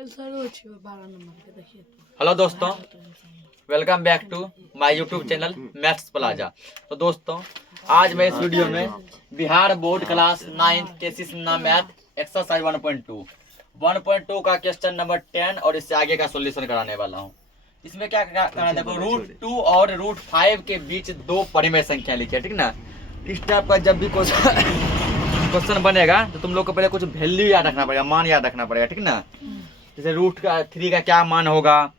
Hello दोस्तों, welcome back to my YouTube channel maths plaza. तो दोस्तों, आज मैं इस वीडियो में बिहार बोर्ड क्लास 9 केसीस मैथ एक्सरसाइज 1.2 का क्वेश्चन नंबर 10 और इससे आगे का सॉल्यूशन कराने वाला हूँ। इसमें क्या करना है, देखो √2 और √5 के बीच दो परिमेय संख्या लिखी है, ठीक ना। इस टाइप का जब भी क्वेश्चन बनेगा तो तुम लोग को पहले कुछ वैल्यू याद रखना पड़ेगा, मान याद रखना पड़ेगा, ठीक ना। जैसे √3 का क्या मान होगा,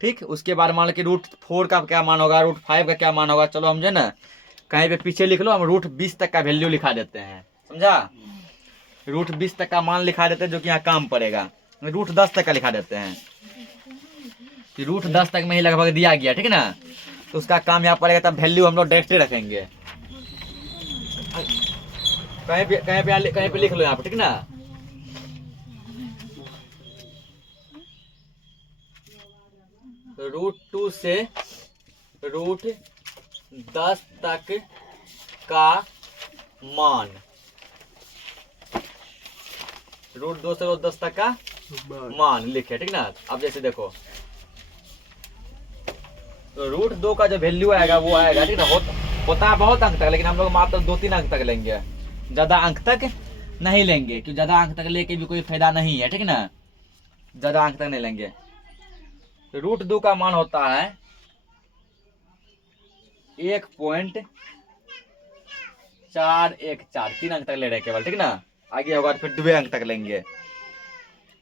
ठीक। उसके बाद मान लो कि √4 का क्या मान होगा, √5 का क्या मान होगा। चलो हम जो ना कहीं पे पीछे लिख लो, हम √20 तक का वैल्यू लिखा देते हैं, समझा। √20 तक का मान लिखा देते हैं, जो कि यहाँ काम पड़ेगा। √10 तक का लिखा देते हैं, √10 तक में ही लगभग दिया गया, ठीक ना। तो उसका काम यहाँ पड़ेगा, तब वैल्यू हम लोग डायरेक्टली रखेंगे। कहीं पे लिख लो यहाँ पे, ठीक ना। √2 से √10 तक का मान, √2 से √10 तक का मान लिखे, ठीक ना। अब जैसे देखो, तो √2 का जो वैल्यू आएगा वो आएगा, ठीक ना। होता है बहुत अंक तक, लेकिन हम लोग मात्र 2-3 अंक तक लेंगे, ज्यादा अंक तक नहीं लेंगे, क्योंकि ज्यादा अंक तक लेके भी कोई फायदा नहीं है, ठीक ना। ज्यादा अंक तक नहीं लेंगे। तो √2 का मान होता है 1.414, 3 अंक तक ले रहे केवल, ठीक ना। आगे होगा तो फिर 2 अंक तक लेंगे।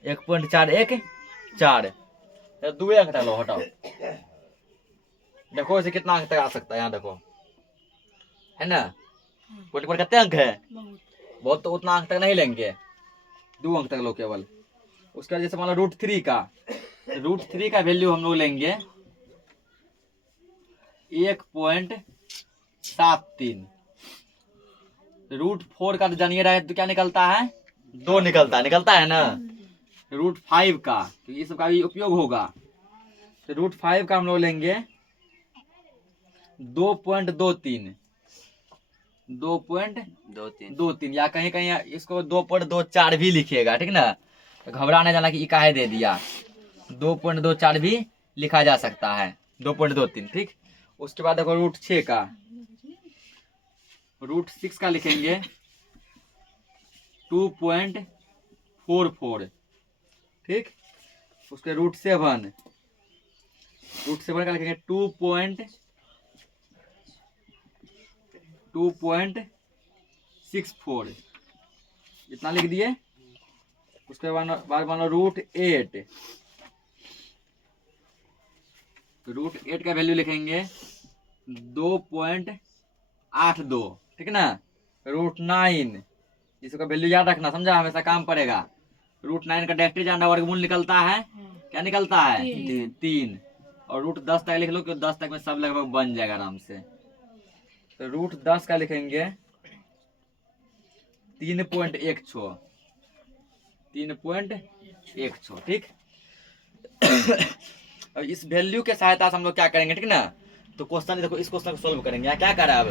1.414, 2 अंक तक लो, हटाओ। देखो इसे कितना अंक तक आ सकता है, यहाँ देखो, है ना। कितने अंक है, बहुत। तो उतना अंक तक नहीं लेंगे, 2 अंक तक लो केवल। उसका जैसे मान लो √3 का वैल्यू हम लोग लेंगे 1.73। √4 का तो जानिए रहे तो क्या निकलता है, 2 निकलता है ना। √5 का, तो ये सब का भी उपयोग होगा। तो √5 का हम लोग लेंगे 2.23, 2.23, या कहीं कहीं इसको 2.24 भी लिखिएगा, ठीक ना। तो घबरा नहीं जाना कि इकाहे दे दिया, 2.24 भी लिखा जा सकता है, 2.23, ठीक। उसके बाद देखो √6 का, √6 का लिखेंगे 2.44, ठीक। उसके √7 का लिखेंगे 2.64, इतना लिख दिए। उसके बाद मान लो √8 का वैल्यू लिखेंगे 2.82, ठीक ना। √9, इसका वैल्यू याद रखना, समझा, हमेशा काम पड़ेगा। √9 का डायरेक्टली जानना, वर्गमूल निकलता है, क्या निकलता है, 3। और √10 तक लिख लो, कि 10 तक में सब लगभग बन जाएगा आराम से। तो √10 का लिखेंगे 3.16, 3.16, ठीक। अब इस वैल्यू के सहायता से हम लोग क्या करेंगे, ठीक ना। तो क्वेश्चन देखो, इस क्वेश्चन को सोल्व करेंगे। यहाँ क्या करा, अब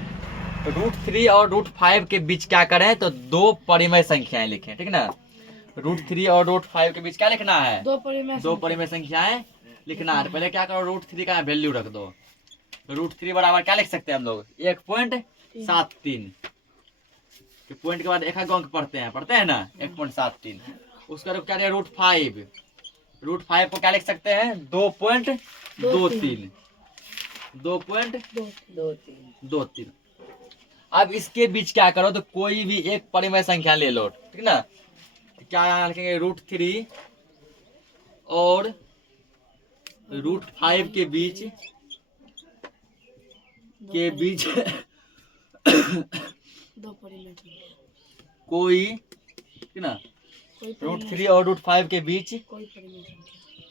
तो √3 और √5 के बीच क्या करें, तो दो परिमेय संख्याएं लिखें, ठीक ना। √3 और √5 के बीच क्या लिखना है, दो परिमेय संख्याएं लिखना है। पहले क्या करो, √3 का वैल्यू रख दो। √3 बराबर क्या लिख सकते हैं हम लोग, 1.73। पॉइंट के बाद एक अंक पढ़ते हैं ना, 1.73। उसका क्या √5 को क्या लिख सकते हैं, 2.23, 2.23। अब इसके बीच क्या करो, तो कोई भी एक परिमेय संख्या ले लो, ठीक ना। तो क्या यहाँ लिखेंगे, √3 और √5 के बीच कोई, ठीक ना, √3 और √5 के बीच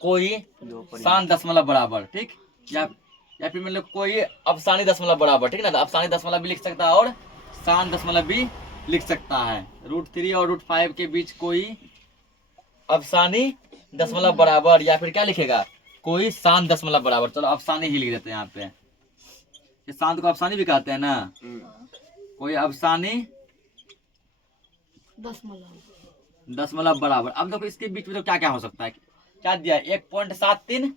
कोई सान दशमलव बराबर, ठीक। या फिर मतलब कोई अफसानी दशमलव बराबर, ठीक ना। तो अफसानी दशमलव भी लिख सकता है और सान दशमलव भी लिख सकता है। √3 और √5 के बीच कोई अफसानी दशमलव बराबर, या फिर क्या लिखेगा, कोई सान दशमलव बराबर। चलो अफसानी ही लिख देते हैं यहाँ पे, शांत को अफसानी भी कहते हैं ना। कोई अफसानी दशमलव बराबर। अब देखो इसके बीच में तो क्या क्या हो सकता है, क्या दिया 1.73,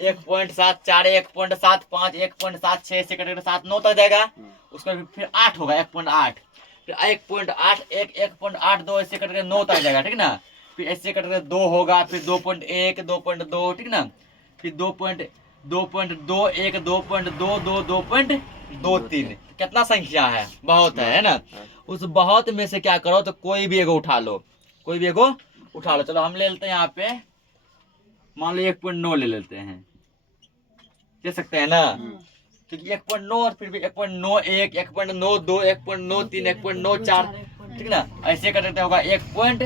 1.74, 1.75, 1.76 ऐसे करके 7 9 तक जाएगा। उसका फिर 8 होगा 1.8, फिर 1.8 1.82 ऐसे करके 9 तक जाएगा, ठीक ना। फिर ऐसे करके 2 होगा, फिर 2.1 2.2, ठीक ना। फिर 2.2 1 2.2 2 2.23। कितना संख्या है, बहुत है ना। उस बहुत में से क्या करो तो कोई भी एगो उठा लो, कोई भी एगो उठा लो। चलो हम ले लेते हैं यहाँ पे, मान लो 1.9 ले लेते हैं, ले सकते हैं ना। क्योंकि 1.9 और फिर भी 1.91 1.92 1.93 1.94, ठीक ना। ऐसे करते होगा 1 पॉइंट,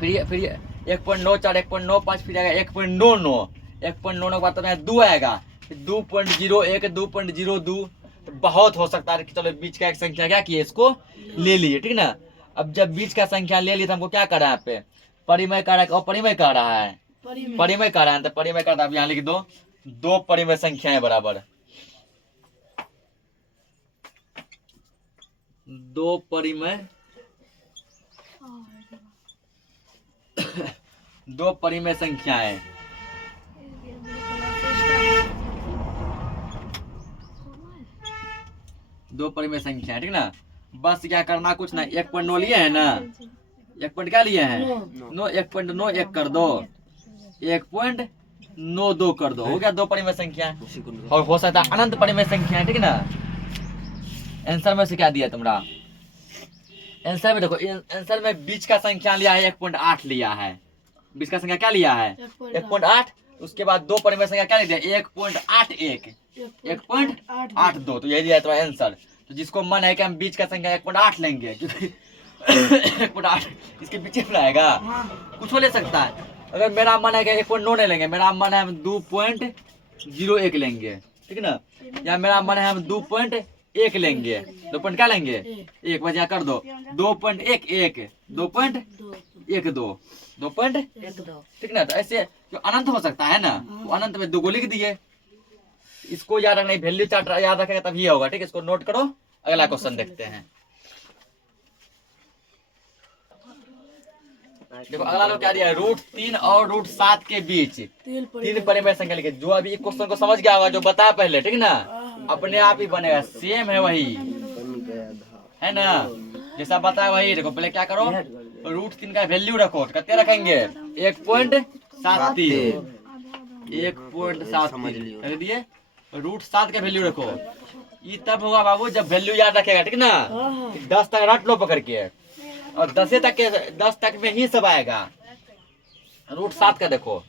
फिर 1.94 1.95, फिर आएगा 1.99, 1.99 के बाद तो 2 आएगा, फिर 2.01 2.02। तो बहुत हो सकता है कि चलो बीच का एक संख्या क्या किए इसको ले लिए, ठीक ना। अब जब बीच का संख्या ले लिए तो हमको क्या कर रहा है, यहाँ पे परिमय कर रहा है, परिमय कर रहा है, परिमय कर रहा है। तो परिमय का आप यहाँ लिख दो, 2 परिमय संख्याएं बराबर 2 परिमय 2 परिमय संख्याएं। दो परिमय संख्या है, ठीक ना। बस क्या करना कुछ ना, 1.9 लिए है ना, 1 पॉइंट क्या लिए हैं, 9 1.91 कर दो, 1.92 कर दो, हो गया 2 परिमय संख्या। और हो सकता है अनंत परिमय संख्या है, ठीक ना। आंसर में से क्या दिया तुम्हारा, आंसर में देखो, आंसर में बीच का संख्या लिया है 1.8 लिया है, बीच का संख्या क्या लिया है 1.8। उसके बाद 2 परिमय संख्या क्या लिया 1.81 1.82, तो यही दिया है तुम्हारा आंसर। तो जिसको मन है कि हम बीच का संख्या 1.8 लेंगे, क्योंकि 1.8 इसके पीछे में आएगा, कुछ हो ले सकता है। अगर मेरा मन है कि 1.9 नहीं लेंगे, मेरा मन है हम 2.01 लेंगे, ठीक ना। या मेरा मन है हम 2.1 लेंगे, 2 पॉइंट क्या लेंगे 1 बजा कर दो, 2.11 2.12 2.12, ठीक ना। तो ऐसे जो अनंत हो सकता है ना, वो अनंत में 2 को लिख दिए। इसको याद रखना, वैल्यू चार्ट याद रखेगा तब ये होगा, ठीक है। इसको नोट करो, अगला क्वेश्चन देखते हैं। देखो अगला लोग क्या दिया है, √3 और √7 के बीच 3 परिमय संख्या लिखे। जो अभी क्वेश्चन को समझ गया होगा, जो बताया पहले, ठीक ना, अपने आप ही बनेगा, सेम है वही है ना, जैसा बताया वही। देखो पहले क्या करो, √3 का वैल्यू रखो, कितने रखेंगे 1.73 1.73 कर दिए। √7 का वैल्यू रखो, ये तब होगा बाबू जब वैल्यू याद रखेगा, ठीक ना। 10 तक रट लो पकड़ के, और 10 तक में ही सब आएगा। √7 का देखो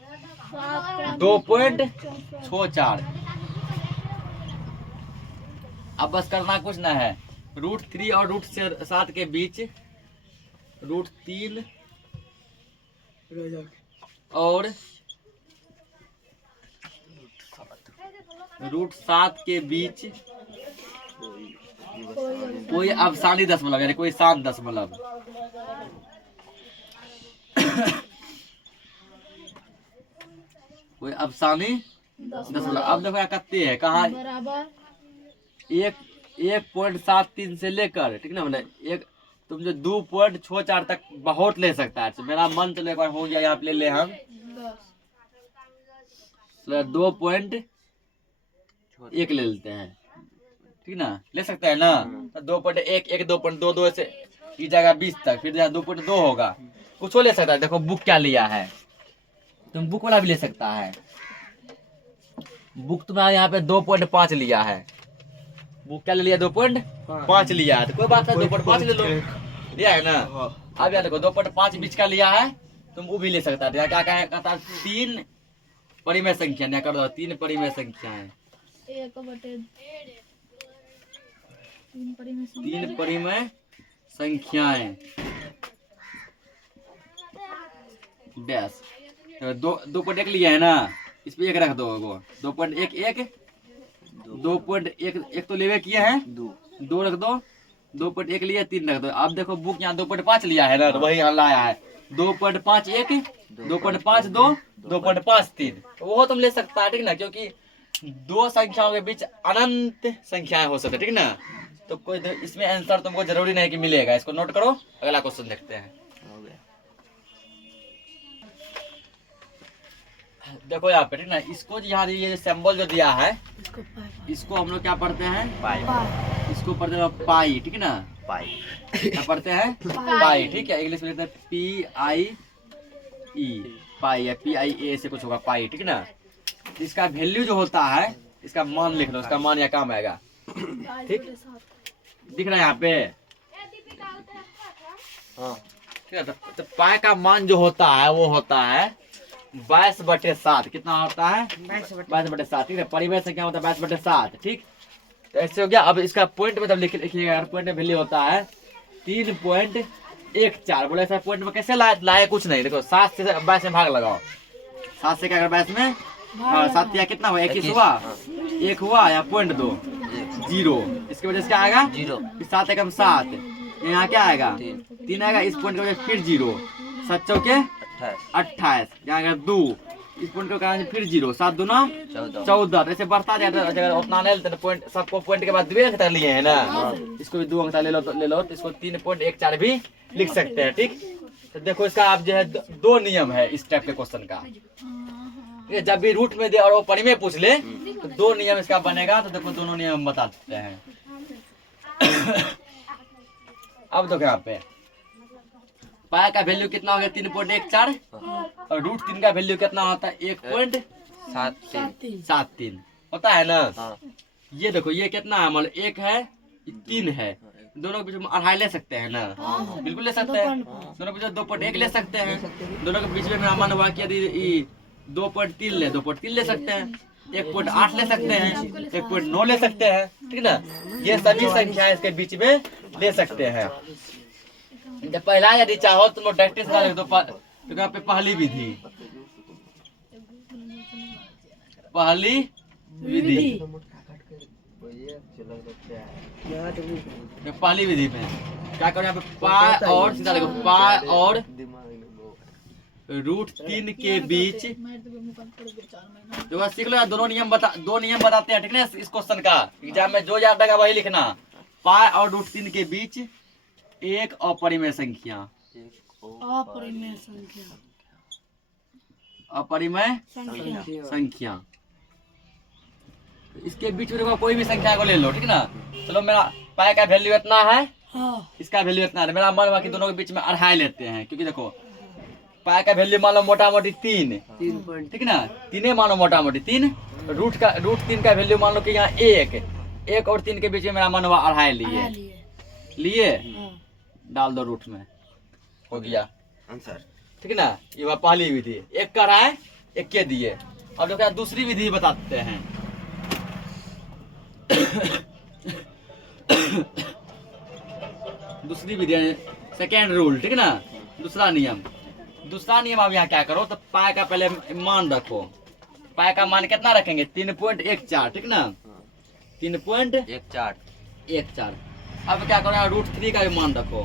2.64। अब बस करना कुछ ना है, √3 और √7 के बीच √3 और √7 के बीच कोई अफसानी दशमलव, यानी कोई शांत दशमलव कोई अफसानी दशमलव। अब देखो कत्ते है, कहाँ 1.73 से लेकर, ठीक ना, मतलब एक तुम जो 2.64 तक बहुत ले सकता है। तो मेरा मन तो एक बार हो गया, यहाँ पे ले ले हम 2.1 ले लेते हैं, ठीक ना, ले सकते हैं ना। तो 2.1 1 2.22 ऐसे की जाएगा 20 तक, फिर 2.2 होगा, कुछ ले सकता है। देखो बुक क्या लिया है, तुम बुक वाला भी ले सकता है। बुक तुम्हारा यहाँ पे 2.5 लिया है, बुक क्या ले लिया 2.5 लिया है, तो कोई बात है 2.5 ले लो, लिया है ना। अब यार देखो 2.5 बीच का लिया है, तुम वो भी ले सकता है। क्या कहता 3 परिमय संख्या ना कर दो, 3 परिमय संख्याएं, 3 परिमय संख्याएं डैश। 2.1 लिया है ना, इस पे 1 रख दो, 2.11 2.1 तो लेवे किए हैं, 2 रख दो, 2.1 लिया 3 रख दो। अब देखो बुक यहाँ 2.5 लिया है ना, तो वही यहाँ लाया है 2.51 2.52 2.53, वो तुम ले सकता है, ठीक ना। क्योंकि 2 संख्याओं के बीच अनंत संख्याएं हो सकती है, ठीक ना। तो कोई इसमें आंसर तुमको जरूरी नहीं कि मिलेगा, इसको नोट करो, अगला क्वेश्चन देखते हैं। देखो यहाँ पे ठीक ना, इसको यहाँ ये सिंबल जो दिया है इसको हम लोग क्या पढ़ते हैं, पाई। इसको पढ़ते हैं पाई, ठीक है ना, पाई क्या पढ़ते हैं, पाई, ठीक है। इंग्लिश में लिखते हैं PIE, पाई या PIA से कुछ होगा, पाई, ठीक है ना। इसका वैल्यू जो होता है, इसका मान लिख लो, इसका मान या काम आएगा, ठीक, दिख रहा है यहाँ पे, हाँ ठीक है। तो पाई का मान जो होता है वो होता है 22/7। कितना होता है, 22/7, ठीक है। परिमेय संख्या होता है 22/7, ठीक। तो ऐसे हो गया। अब इसका पॉइंट मतलब लिखिएगा, पॉइंट में वैल्यू होता है 3.14। बोले सर पॉइंट में कैसे लाए, कुछ नहीं, देखो 7 से 22 में भाग लगाओ, 7 से क्या अगर 22 में 7 या कितना हुआ, 21 हुआ, 1 हुआ या 0.2 0, इसकी वजह से क्या आएगा 0, 7 एकम 7, यहाँ क्या आएगा 3 आएगा, इस पॉइंट की वजह फिर 0, 7 चौके 28, यहाँ आएगा 2, इस पॉइंट के कारण फिर 0, 7 दूना 14। ऐसे बढ़ता जाता है, अगर उतना नहीं लेते पॉइंट, सबको पॉइंट के बाद 2 अंक तक लिए है ना, इसको भी 2 अंक तक ले लो तो इसको 3.14 भी लिख सकते हैं, ठीक। तो देखो इसका आप जो है 2 नियम है इस टाइप के क्वेश्चन का, ठीक है। जब भी रूट में दे और वो परिमेय पूछ ले तो 2 नियम इसका बनेगा। तो देखो दोनों नियम बता देते हैं। अब देखो यहाँ पे पाई का वैल्यू कितना हो गया 3.14 और √3 का वैल्यू कितना होता है 1.73 होता है ना। हाँ ये देखो ये कितना है, मतलब 1 है 3 है, दोनों के बीच में 2.5 ले सकते हैं ना, बिल्कुल ले सकते हैं। दोनों के बीच में 2.1 ले सकते हैं, दोनों के बीच में मान हुआ कि यदि 2.3 ले 2.3 ले सकते हैं, 1.8 ले सकते हैं, 1.9 ले सकते हैं, ठीक ना। ये सभी संख्या इसके बीच में ले सकते हैं। जब पहला यदि चाहो तुम डायरेक्ट से लिख दो, तो यहाँ पे पहली विधि, पहली विधि, पहली विधि में क्या करो, यहाँ पे पाई और सीधा लिखो, पाई और √3 के बीच, तो सीख लो यार, दो नियम बताते हैं, ठीक है। इस क्वेश्चन का एग्जाम में जो याद रहेगा वही लिखना। पाई और √3 के बीच एक अपरिमेय संख्या, अपरिमेय संख्या, इसके बीच में देखो कोई भी संख्या को ले लो, ठीक ना। चलो मेरा पाई का वैल्यू इतना है, इसका वैल्यू इतना है, मेरा मन हुआ कि दोनों के बीच में 2.5 लेते हैं, क्योंकि देखो पाई का वैल्यू मान लो मोटा मोटी 3, ठीक ना, 3 मानो मोटा मोटी 3, √3 का वैल्यू मान लो कि यहाँ 1 और 3 के बीच में मेरा मन हुआ 2.5 लिए, डाल दो रूट में, हो गया आंसर, ठीक है ना। ये हुआ पहली विधि, 1 कर रहा है 1 के दिए। अब देखो दूसरी विधि बताते हैं। दूसरी विधि सेकेंड रूल, ठीक है ना, दूसरा नियम अब यहाँ क्या करो, तो पाई का पहले मान रखो, पाई का मान कितना रखेंगे 3.14, ठीक ना, 3.14। अब क्या करो √3 का भी मान रखो,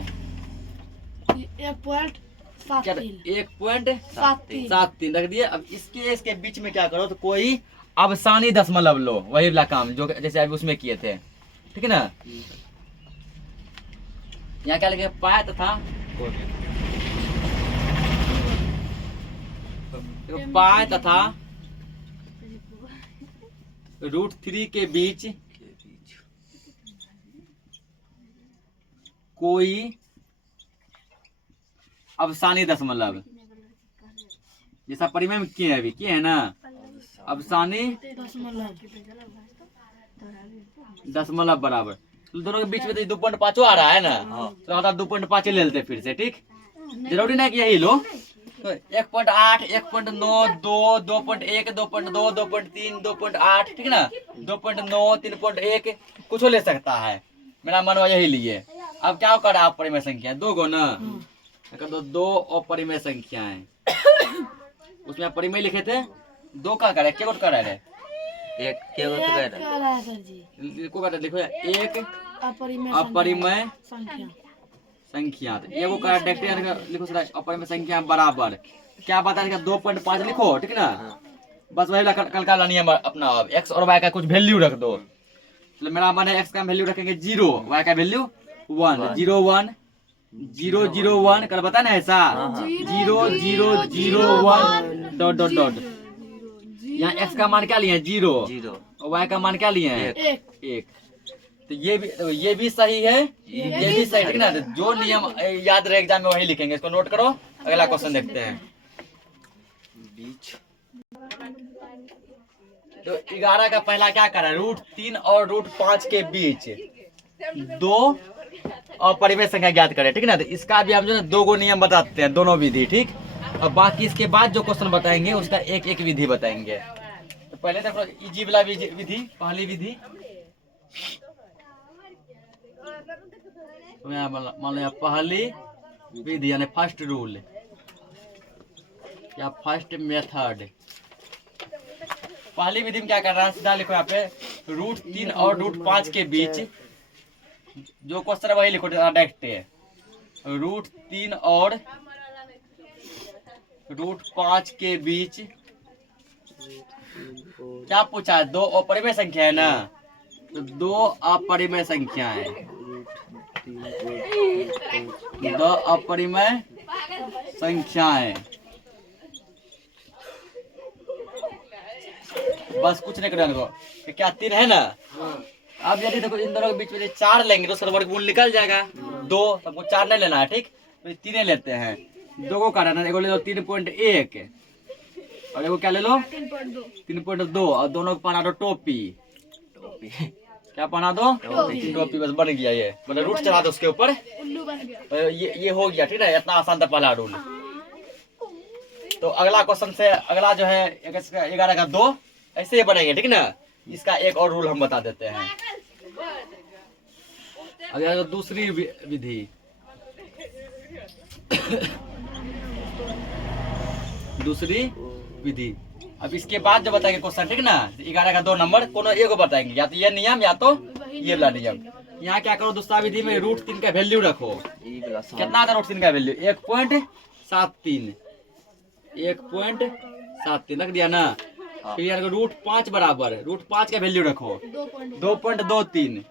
1.73 रख दिए। अब इसके बीच में क्या करो, तो कोई अवसानी दशमलव लो, वही वाला काम जो जैसे अभी उसमें किए थे, ठीक है ना। यहाँ क्या लगे, पाई तथा पाई तथा √3 के बीच कोई अवसानी दशमलव, जैसा परिमेय में किए है ना, अवसानी दशमलव बराबर, तो दोनों के बीच में तो 2.5 आ रहा है ना, तो मतलब 2.5 ले लेते फिर से, ठीक। जरूरी नहीं कि यही लो, तो 1.8, 1.9, 2, 2.1, 2.2, 2.3, 2.8, ठीक है ना, 2.9, 3.1 कुछ ले सकता है, मेरा मन यही लिए। अब क्या कर रहा है अपरिमेय संख्या 2 गो ना, तो 2 अपरिमेय संख्याएं, उसमें परिमेय लिखे थे 2 का करे, क्या कर रहे थे, एक क्या कर रहे को कर लिखो, एक अपरिमेय संख्या, तो एगो का डायरेक्ट लिखो अपरिमेय संख्या बराबर क्या बता देगा 2.5 लिखो, ठीक ना। बस वही कल का नियम अपना, अब x और y का कुछ वैल्यू रख दो, तो मेरा मन है x का वैल्यू रखेंगे 0, y का वैल्यू 1, 0 1 0 0 1 कर बता ना, ऐसा 0 0 0 1 डॉट डॉट डॉट यहाँ x का मान क्या लिए? 0 और y का मान क्या लिए हैं? 1। तो ये भी सही है, ये भी सही, ठीक ना। तो जो नियम याद रहे एग्जाम में वही लिखेंगे, इसको नोट करो। अगला क्वेश्चन देखते हैं। बीच तो 11 का पहला क्या करा? √3 और √5 के बीच 2 अपरिमेय संख्या ज्ञात करें, ठीक ना। तो इसका भी हम जो है 2 गो नियम बताते हैं, दोनों विधि, ठीक। और बाकी इसके बाद जो क्वेश्चन बताएंगे उसका एक एक विधि बताएंगे। तो पहले देखो इजी वाला विधि, पहली विधि। तो यहाँ मान लो पहली विधि यानी फर्स्ट रूल या फर्स्ट मेथड। पहली विधि में क्या कर रहा है? सीधा लिखो यहाँ पे √3 और √5 के बीच, जो क्वेश्चन है वही लिखो डायरेक्ट है। √3 और √5 के बीच क्या पूछा है? 2 अपरिमेय संख्या है ना, तो 2 अपरिमेय संख्या है, 2 अपरिमेय संख्याएं। बस कुछ नहीं करना को, क्या 3 है ना। अब यदि देखो इन दोनों के बीच में 4 लेंगे तो उसका वर्गमूल निकल जाएगा 2। सबको 4 नहीं लेना है, ठीक। तो 3 लेते हैं, 2 को काटना, एगो ले लो 3.1 और एगो क्या ले लो 3.2 और दोनों को बना दो टोपी। क्या बना दो? टोपी। बस बन गया ये, मतलब रूट चढ़ा दो उसके ऊपर, ये हो गया, ठीक है। इतना आसान था पहला रूल। तो अगला क्वेश्चन से अगला जो है 11 का 2 ऐसे ही बनेंगे, ठीक ना। इसका एक और रूल हम बता देते हैं। अगला दूसरी विधि दूसरी विधि। अब इसके बाद जो बताएंगे क्वेश्चन, ठीक ना। 11 का 2 नंबर कोनो एगो बताएंगे, या तो ये नियम या तो ये वाला नियम। यहाँ क्या करो? दूसरा विधि में √3 का वैल्यू रखो। कितना आता √3 का वैल्यू? 1.73 रख दिया ना। फिर √5 बराबर √5 का वैल्यू रखो 2.23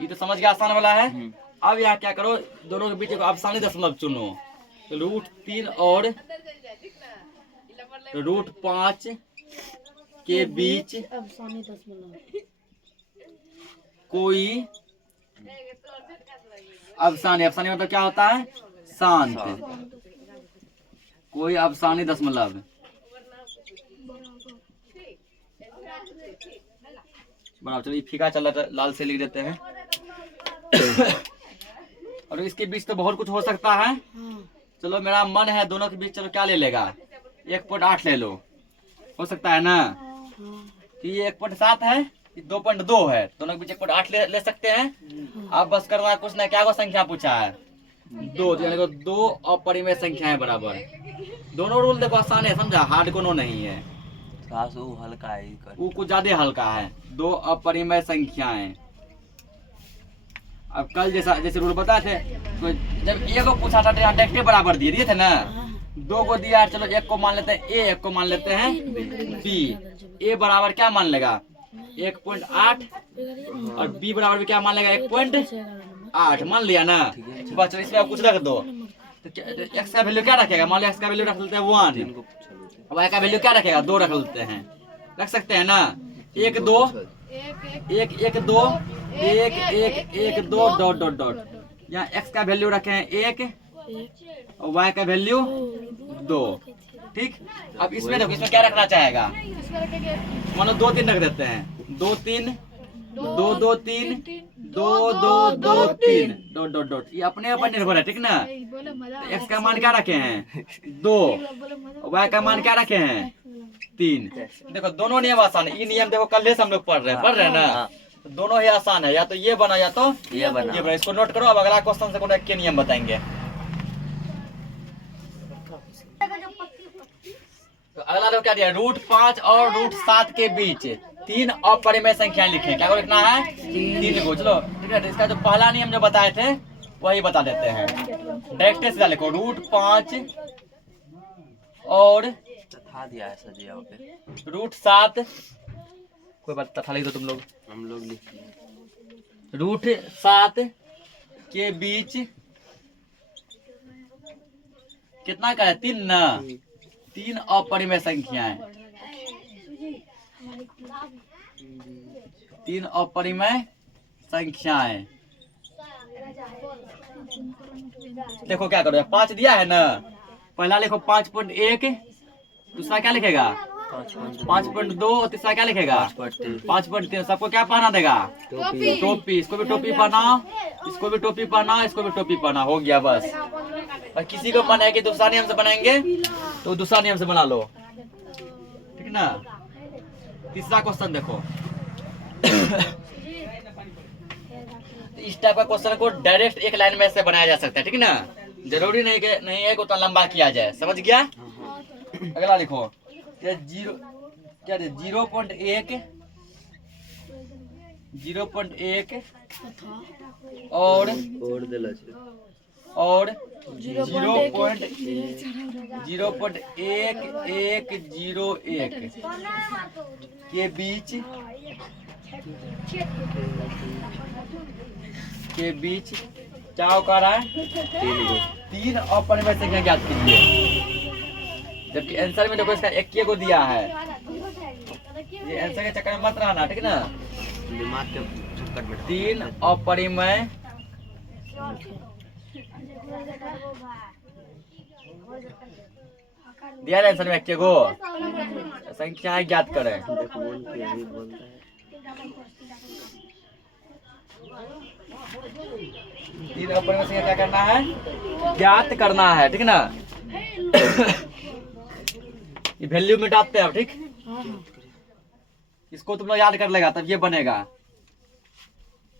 ये तो समझ गया, आसान वाला है। अब यहाँ क्या करो? दोनों के बीच एक आसानी दशमलव चुनो। तो √3 और √5 के बीच कोई अफसानी मतलब क्या होता है? शांत, कोई अफसानी दशमलव बराबर। चलिए फीका चल रहा है, लाल से लिख देते हैं। और इसके बीच तो बहुत कुछ हो सकता है। चलो मेरा मन है दोनों के बीच, चलो क्या ले लेगा? 1.8 ले लो, हो सकता है ना। ये 1.7 है, 2.2 है, दोनों के बीच 1.8 ले सकते हैं। आप बस करना है कुछ ना, क्या को संख्या पूछा है? 2, यानी कि 2 अपरिमेय संख्याएं बराबर। दोनों रूल देखो आसान है, समझा, हार्ड कोनो नहीं है। हल्का है, वो कुछ ज्यादा हल्का है। 2 अपरिमेय संख्याएं। अब कल जैसे रूल बताए थे, तो जब एक को पूछा था डायरेक्ट बराबर दिए थे ना। 2 को दिया, चलो एक को मान लेते हैं ए, एक को मान लेते हैं बी। ए बराबर क्या मान लेगा? 1.8 और बी बराबर भी क्या मान लेगा? 1.8 मान लिया ना। बस चलो इसमें कुछ रख दो। तो एक्स का वैल्यू क्या रखेगा? मान लो एक्स का वैल्यू रख लेते हैं 1, वाई का वैल्यू क्या रखेगा? 2 रख लेते हैं, रख सकते हैं ना। 1 2 1 1 2 1 1 1 2 डॉट डॉट डॉट। यहाँ एक्स का वैल्यू रखे हैं 1 और वाई का वैल्यू 2, ठीक। अब इसमें देखो, इसमें क्या रखना चाहेगा? मानो 2 3 रख देते हैं, 2 3 2 2 3 2 2 2 3 डॉट डॉट डॉट। ये अपने ऊपर निर्भर है, ठीक ना। एक्स का मान क्या रखे हैं? 2, वाई का मान क्या रखे हैं? 3। देखो दोनों नियम आसान है। ये नियम देखो कल से हम लोग पढ़ रहे हैं ना। दोनों ही आसान है, या तो ये बना या तो ये बना। इसको नोट करो। अब अगला क्वेश्चन से कोई के नियम बताएंगे। तो अगला लोग क्या दिया? √5 और √7 के बीच 3 अपरिमेय संख्याएं लिखें। क्या लिखना है? 3 को। चलो ठीक है, इसका जो पहला नियम जो बताए थे वही बता देते हैं। डायरेक्ट सीधा लिखो, √5 और √7, कोई बात तथा लिख दो तुम लोग, हम लोग लिख दिए। √7 के बीच कितना का है? 3 ना। तीन अपरिमेय संख्याएं, तीन अपरिमेय संख्याएं। देखो क्या करो, 5 दिया है ना, पहला लिखो 5.1, दूसरा क्या लिखेगा 5.2 और तीसरा क्या लिखेगा 5.3। सबको क्या पहना देगा टोपी। इसको भी टोपी पहनाओ, इसको भी टोपी पहनाओ, इसको भी टोपी पहना, हो गया बस। और किसी को मन है कि दूसरा नियम से बनाएंगे तो दूसरा नियम से बना लो, ठीक ना। तीसरा क्वेश्चन देखो। इस टाइप का क्वेश्चन को डायरेक्ट एक लाइन में से बनाया जा सकता है, ठीक ना। जरूरी नहीं है कि उतना लंबा किया जाए, समझ गया। अगला लिखो, ये 0.1 और 0.1101 के बीच क्या होकर रहा है, तीन अपरिमेय संख्या ज्ञात कीजिए। जबकि आंसर में देखो इसका 1 को दिया है, ये आंसर के चक्कर में मत रहना, ठीक ना। तीन अपरिमेय दिया है आंसर में 1 को, संख्या ज्ञात करें। तीन अपरिमेय संख्या क्या करना है, ज्ञात करना है, ठीक ना। ये वैल्यू मिटाते हैं, ठीक। इसको तुम लोग याद कर लेगा तब ये बनेगा।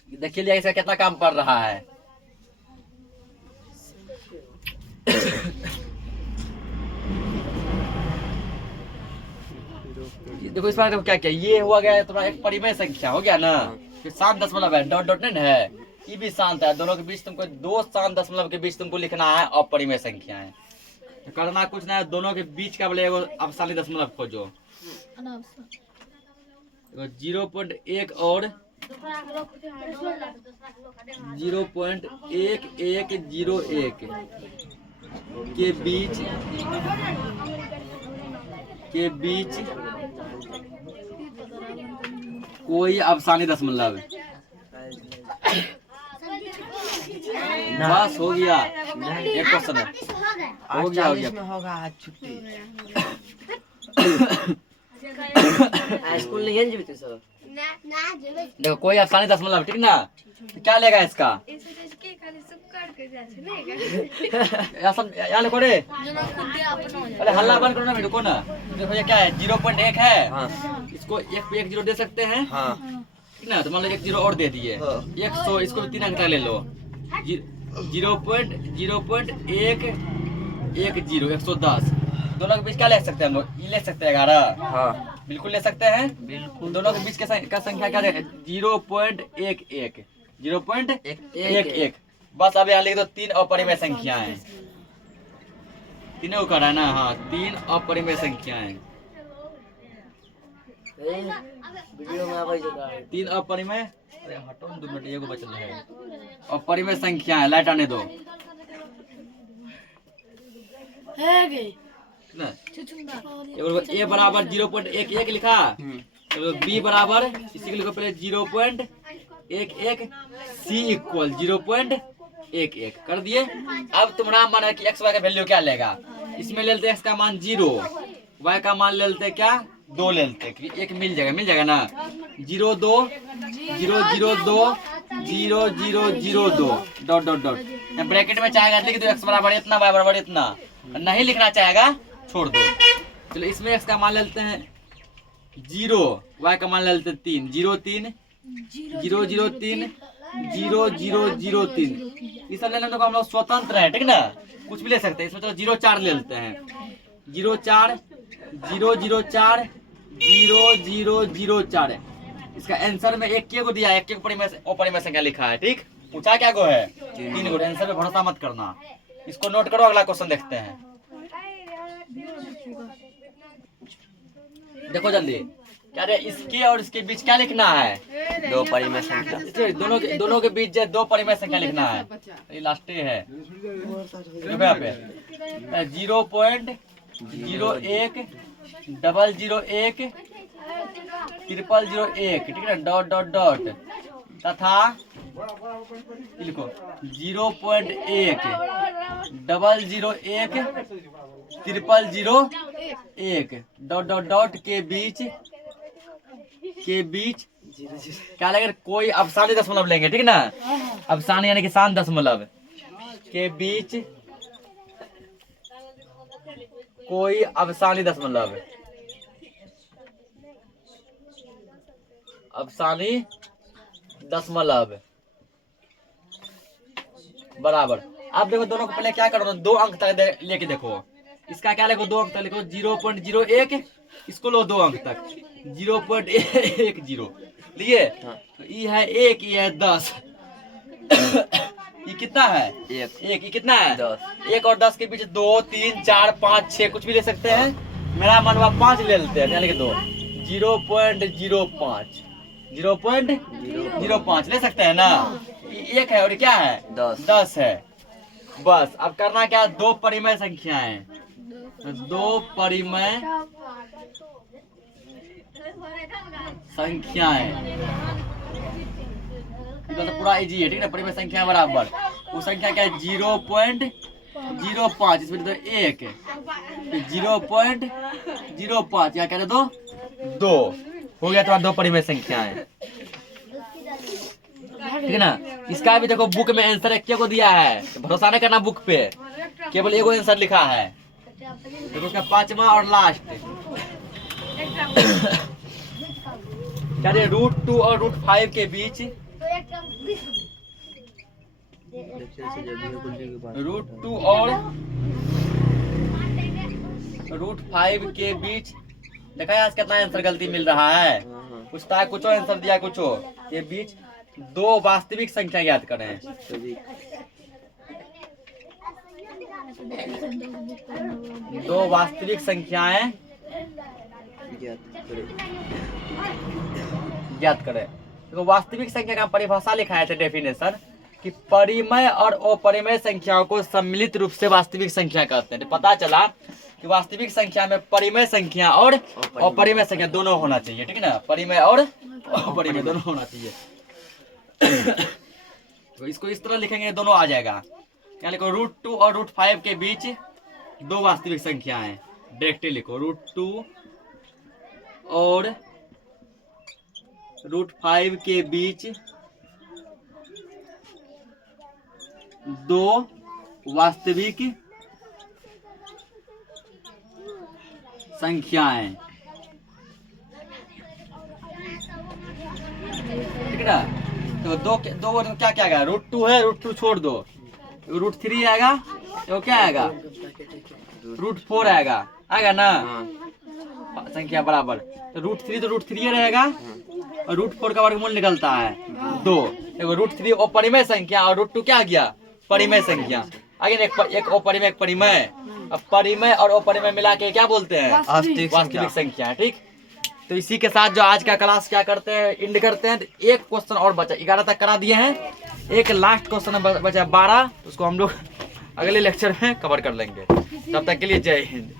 देखिए इसका कितना काम पड़ रहा है। देखो इस बार क्या क्या ये हुआ गया तुम्हारा एक परिमेय संख्या हो गया ना, फिर 7 दशमलव है, डॉट डॉट नहीं है, ये भी शांत है। दोनों के बीच तुमको 2 शांत दशमलव के बीच तुमको लिखना है अपरिमेय संख्याएं। तो करना कुछ ना है, दोनों के बीच का बोले अवसानी दशमलव खोजो। 0.1 और 0.1101 के बीच कोई अवसानी दशमलव। बस हो गया, एक क्वेश्चन है, हो गया होगा आज छुट्टी। स्कूल नहीं है जी सर। देखो कोई अफसानी दशमलव, ठीक ना। क्या लेगा इसका, यहाँ लिखो रे। अरे हल्ला बंद करो ना, रुको ना। देखो ये क्या है, 0.1 है, इसको 1 पे 1 0 दे सकते हैं, ठीक ना। तो मान लो 1 0 और दे दिए, 100, इसको 3 अंक ले लो। 0.110 दोनों के बीच क्या ले सकते हैं हम लोग, ये ले सकते हैं 11। हाँ बिल्कुल ले सकते हैं, बिल्कुल। दोनों के बीच का संख्या क्या है 0.11 बस। अब यहाँ लिख दो 3 अपरिमेय संख्याएं, तीनों को करना है ना। हाँ 3 अपरिमेय संख्याएं, 3 अपरिमेय, अरे हटो 2 मिनट, ये को बचल है। अपरिमेय संख्याएं लाइट आने दो ना। ए बराबर 0.11 लिखा, बी बराबर इसी को लिखो पहले 0.11, सी इक्वल 0.11 कर दिए। अब तुम्हारा मन है कि एक्स वाई का वैल्यू क्या लेगा, इसमें ले लेते एक्स का मान 0, वाई का मान ले लेते क्या 2 ले लेते, एक मिल जाएगा ना। 0 2 0 0 2 0 0 0 2 डॉट डॉट डॉट। ब्रैकेट में चाहेगा लिख दो एक्स बराबर इतना, वाई बराबर इतना। नहीं लिखना चाहेगा छोड़ दो। चलो इसमें एक्स का मान ले लेते हैं 0, वाई का मान ले लेते हैं 3, 0 3 0 0 3 0 0 0 3। ये सब लेने को हम लोग स्वतंत्र है, ठीक ना। कुछ भी ले सकते हैं। इसमें तो 0 4 ले लेते हैं, 0 4 0 0 4 0 0 0 4। इसका आंसर में 1 को दिया है, 1 अपरिमेय संख्या लिखा है, ठीक। पूछा क्या को है 3 को। आंसर पे भरोसा मत करना, इसको नोट करो। अगला क्वेश्चन देखते हैं, देखो जल्दी। क्या रे इसके और इसके बीच क्या लिखना है, 2 परिमेय संख्या। दोनों के बीच 2 परिमेय संख्या लिखना है। ये लास्ट है, देखो यहाँ पे 0.1 01 001 0001, ठीक है ना, डॉट डॉट डॉट, तथा लिखो 0.1 001 0001 डॉट डॉट डॉट के बीच क्या लगेगा, कोई अफसानी दशमलव लेंगे, ठीक है ना, अफसानी यानी कि शांत दशमलव के बीच कोई अफसानी दशमलव, अफसानी दशमलव बराबर। अब देखो दोनों को पहले क्या करो, 2 अंक तक लेके देखो, इसका क्या लिखो, 2 अंक तक लिखो, 0.01, इसको लो 2 अंक तक 0.10 लिए, तो ये है 1, ये है 10 ये कितना है, 1, ये कितना है 10, 1 और 10 के बीच 2 3 4 5 6 कुछ भी ले सकते हैं, मेरा मनवा 5 ले लेते हैं, लिख दो 0.05 0.05 ले सकते हैं ना, 1 है और क्या है 10 है। बस अब करना क्या, 2 परिमेय संख्याएं, 2 परिमेय संख्याएं, तो पूरा इजी है, ठीक है ना, परिमेय संख्या बराबर, वो संख्या क्या है 0.05, इसमें तो 1 0.05, क्या कह दो 2 हो गया, तुम्हारा 2 परिमेय संख्याएं, ठीक है ना। इसका भी देखो बुक में आंसर एक को दिया है, भरोसा नहीं करना बुक पे, केवल एगो आंसर लिखा है, देखो उसका 5वां और लास्ट क्या है, √2 और √5 के बीच, √2 और √5 के बीच, देखा है आज कितना आंसर गलती मिल रहा है, कुछ था कुछ आंसर दिया कुछ के बीच 2 वास्तविक संख्या याद करें, 2 वास्तविक संख्याएं ज्ञात करें। तो वास्तविक संख्या का परिभाषा लिखा है, डेफिनेशन, कि परिमेय और अपरिमेय संख्याओं को सम्मिलित रूप से वास्तविक संख्या कहते हैं। तो पता चला कि वास्तविक संख्या में परिमेय संख्या और अपरिमेय संख्या दोनों होना चाहिए, ठीक है ना, परिमेय और अपरिमेय दोनों होना चाहिए। तो इसको इस तरह लिखेंगे, दोनों आ जाएगा, क्या लिखो, √2 और √5 के बीच 2 वास्तविक संख्याएं, डायरेक्टली लिखो, √2 और √5 के बीच 2 वास्तविक संख्याएं, ठीक है ना। तो दो क्या क्या आएगा, √2 है, √2 छोड़ दो, √3 आएगा, तो क्या आएगा, √4 आएगा ना, संख्या बराबर, तो √3 तो √3 रहेगा, और √4 का वर्गमूल निकलता है 2, देखो √3 अपरिमेय संख्या और √2 क्या आ गया, परिमेय संख्या, आगे एक अपरिमेय एक परिमेय, अब परिमेय और अपरिमेय मिला के क्या बोलते हैं, वास्तविक संख्या, ठीक। तो इसी के साथ जो आज का क्लास क्या करते हैं, एंड करते हैं। तो एक क्वेश्चन और बचा, 11 तक करा दिए हैं, एक लास्ट क्वेश्चन बचा 12, उसको हम लोग अगले लेक्चर में कवर कर लेंगे। तब तक के लिए जय हिंद।